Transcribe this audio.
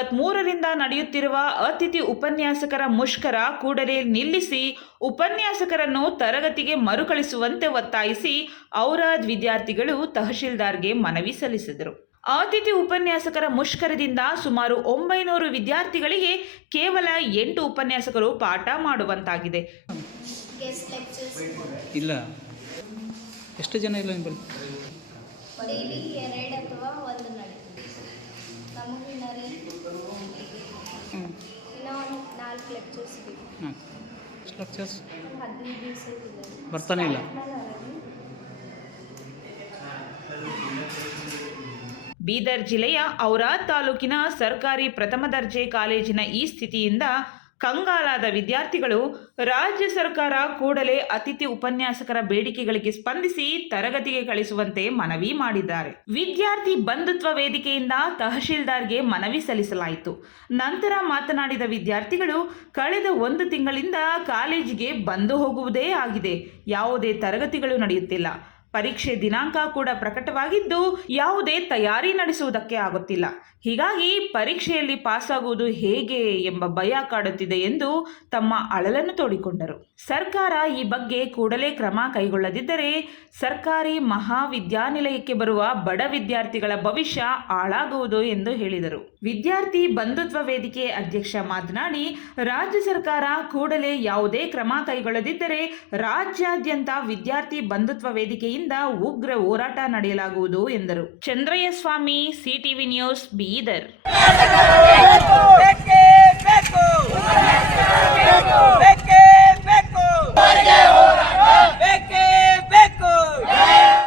23ರಿಂದ ನಡೆಯುತ್ತಿರುವ ಅತಿಥಿ ಉಪನ್ಯಾಸಕರ ಮುಷ್ಕರ ಕೂಡಲೇ ನಿಲ್ಲಿಸಿ ಉಪನ್ಯಾಸಕರನ್ನು ತರಗತಿಗೆ ಮರುಕಳಿಸುವಂತೆ ಒತ್ತಾಯಿಸಿ ಔರಾದ್ ವಿದ್ಯಾರ್ಥಿಗಳು ತಹಶೀಲ್ದಾರ್ಗೆ ಮನವಿ ಸಲ್ಲಿಸಿದರು. ಅತಿಥಿ ಉಪನ್ಯಾಸಕರ ಮುಷ್ಕರದಿಂದ ಸುಮಾರು 900 ವಿದ್ಯಾರ್ಥಿಗಳಿಗೆ ಕೇವಲ 8 ಉಪನ್ಯಾಸಕರು ಪಾಠ ಮಾಡುವಂತಾಗಿದೆ. ಇಲ್ಲ, ಎಷ್ಟು ಜನ ಇಲ್ಲ ಡೈಲಿ 2 ಅಥವಾ 1 ನಡೀತದೆ. ನಮಗೆ ಇನ್ನೂ 4 ಲೆಕ್ಚರ್ಸ್ ಬೇಕು. ಲೆಕ್ಚರ್ಸ್ 15 ದಿವಸ ಬರ್ತಾನೆ ಇಲ್ಲ. ಬೀದರ್ ಜಿಲ್ಲೆಯ ಔರಾದ್ ತಾಲೂಕಿನ ಸರ್ಕಾರಿ ಪ್ರಥಮ ದರ್ಜೆ ಕಾಲೇಜಿನ ಈ ಸ್ಥಿತಿಯಿಂದ ಕಂಗಾಲಾದ ವಿದ್ಯಾರ್ಥಿಗಳು ರಾಜ್ಯ ಸರ್ಕಾರ ಕೂಡಲೇ ಅತಿಥಿ ಉಪನ್ಯಾಸಕರ ಬೇಡಿಕೆಗಳಿಗೆ ಸ್ಪಂದಿಸಿ ತರಗತಿಗೆ ಕಳಿಸುವಂತೆ ಮನವಿ ಮಾಡಿದ್ದಾರೆ. ವಿದ್ಯಾರ್ಥಿ ಬಂಧುತ್ವ ವೇದಿಕೆಯಿಂದ ತಹಶೀಲ್ದಾರ್ಗೆ ಮನವಿ ಸಲ್ಲಿಸಲಾಯಿತು. ನಂತರ ಮಾತನಾಡಿದ ವಿದ್ಯಾರ್ಥಿಗಳು, ಕಳೆದ 1 ತಿಂಗಳಿಂದ ಕಾಲೇಜಿಗೆ ಬಂದು ಹೋಗುವುದೇ ಆಗಿದೆ. ಯಾವುದೇ ತರಗತಿಗಳು ನಡೆಯುತ್ತಿಲ್ಲ. ಪರೀಕ್ಷೆ ದಿನಾಂಕ ಕೂಡ ಪ್ರಕಟವಾಗಿದ್ದು ಯಾವುದೇ ತಯಾರಿ ನಡೆಸುವುದಕ್ಕೆ ಆಗುತ್ತಿಲ್ಲ. ಹೀಗಾಗಿ ಪರೀಕ್ಷೆಯಲ್ಲಿ ಪಾಸಾಗುವುದು ಹೇಗೆ ಎಂಬ ಭಯ ಕಾಡುತ್ತಿದೆ ಎಂದು ತಮ್ಮ ಅಳಲನ್ನು ತೋಡಿಕೊಂಡರು. ಸರ್ಕಾರ ಈ ಬಗ್ಗೆ ಕೂಡಲೇ ಕ್ರಮ ಕೈಗೊಳ್ಳದಿದ್ದರೆ ಸರ್ಕಾರಿ ಮಹಾವಿದ್ಯಾನಿಲಯಕ್ಕೆ ಬರುವ ಬಡ ವಿದ್ಯಾರ್ಥಿಗಳ ಭವಿಷ್ಯ ಹಾಳಾಗುವುದು ಎಂದು ಹೇಳಿದರು. ವಿದ್ಯಾರ್ಥಿ ಬಂಧುತ್ವ ವೇದಿಕೆ ಅಧ್ಯಕ್ಷ ಮಾತನಾಡಿ, ರಾಜ್ಯ ಸರ್ಕಾರ ಕೂಡಲೇ ಯಾವುದೇ ಕ್ರಮ ಕೈಗೊಳ್ಳದಿದ್ದರೆ ರಾಜ್ಯಾದ್ಯಂತ ವಿದ್ಯಾರ್ಥಿ ಬಂಧುತ್ವ ವೇದಿಕೆಯಿಂದ ಉಗ್ರ ಹೋರಾಟ ನಡೆಯಲಾಗುವುದು ಎಂದರು. ಚಂದ್ರಯ್ಯ ಸ್ವಾಮಿ, ಸಿಟಿವಿ ನ್ಯೂಸ್, ಬೀದರ್.